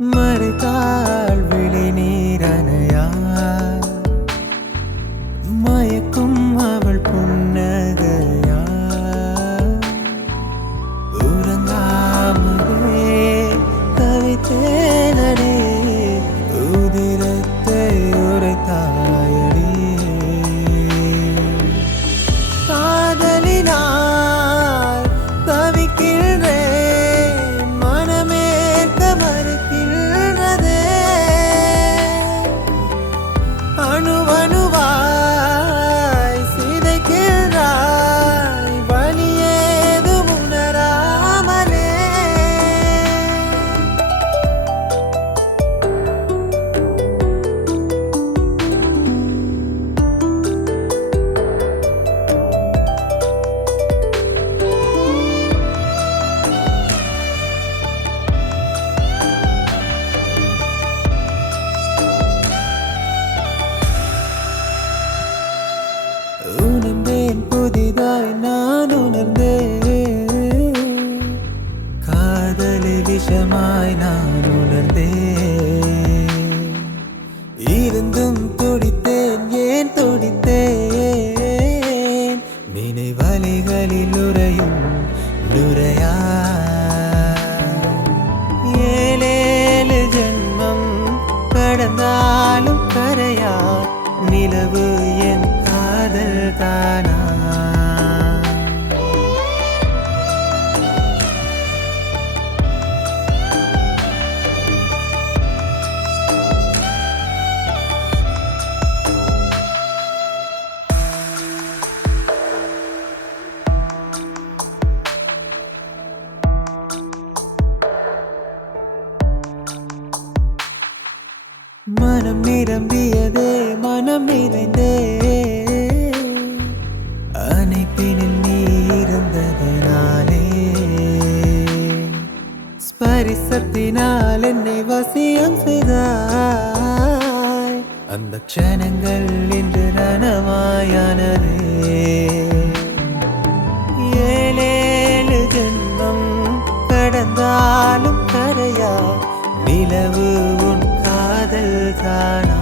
மறுத்தாள் விழி நீரணையா மயக்கும் அவள் புன்னகையா உறங்காமலே தவித்தேனடே உதிரத்தை உரைத்தாள் நிலவு என் காதல் தானா? மனம் நிரம்பி ஸ்பரிசத்தினால் என்னை வசியம் செய்தாய். அந்த க்ஷணங்கள் இன்று நனவாயானதே ஏழேழு ஜென்மம் கடந்தாலும் கரையா நிலவு உன் காதல் தானா?